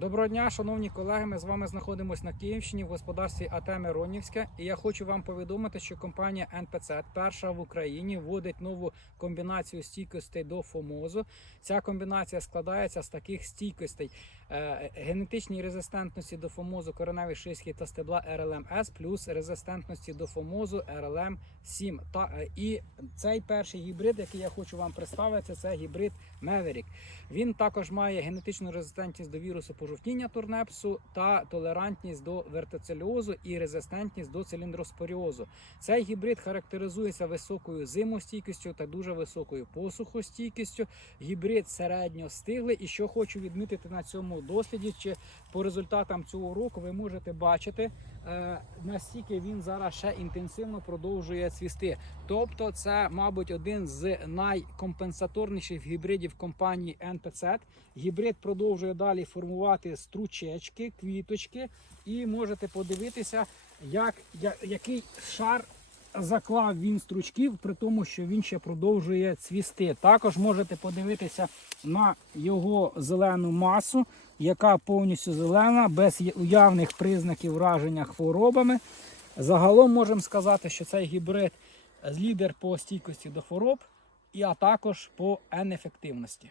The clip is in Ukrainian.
Доброго дня, шановні колеги. Ми з вами знаходимося на Київщині в господарстві АТ Миронівське. І я хочу вам повідомити, що компанія НПЦ перша в Україні вводить нову комбінацію стійкостей до фомозу. Ця комбінація складається з таких стійкостей: е, генетичній резистентності до фомозу кореневих шишки та стебла РЛМС, плюс резистентності до фомозу РЛМ 7. Та е, і цей перший гібрид, який я хочу вам представити, це гібрид Maverick. Він також має генетичну резистентність до вірусу пожовтіння турнепсу та толерантність до вертицельозу і резистентність до циліндроспоріозу. Цей гібрид характеризується високою зимостійкістю та дуже високою посухостійкістю. Гібрид середньо стиглий. І що хочу відмітити на цьому досліді, чи по результатам цього року ви можете бачити, е, настільки він зараз ще інтенсивно продовжує цвісти. Тобто, це, мабуть, один з найкомпенсаторніших гібридів компанії НПЦ. Гібрид продовжує далі формувати стручечки, квіточки, і можете подивитися, як, я- який шар заклав він стручків, при тому, що він ще продовжує цвісти. Також можете подивитися на його зелену масу, яка повністю зелена, без уявних признаків враження хворобами. Загалом можемо сказати, що цей гібрид лідер по стійкості до хвороб, а також по N-ефективності.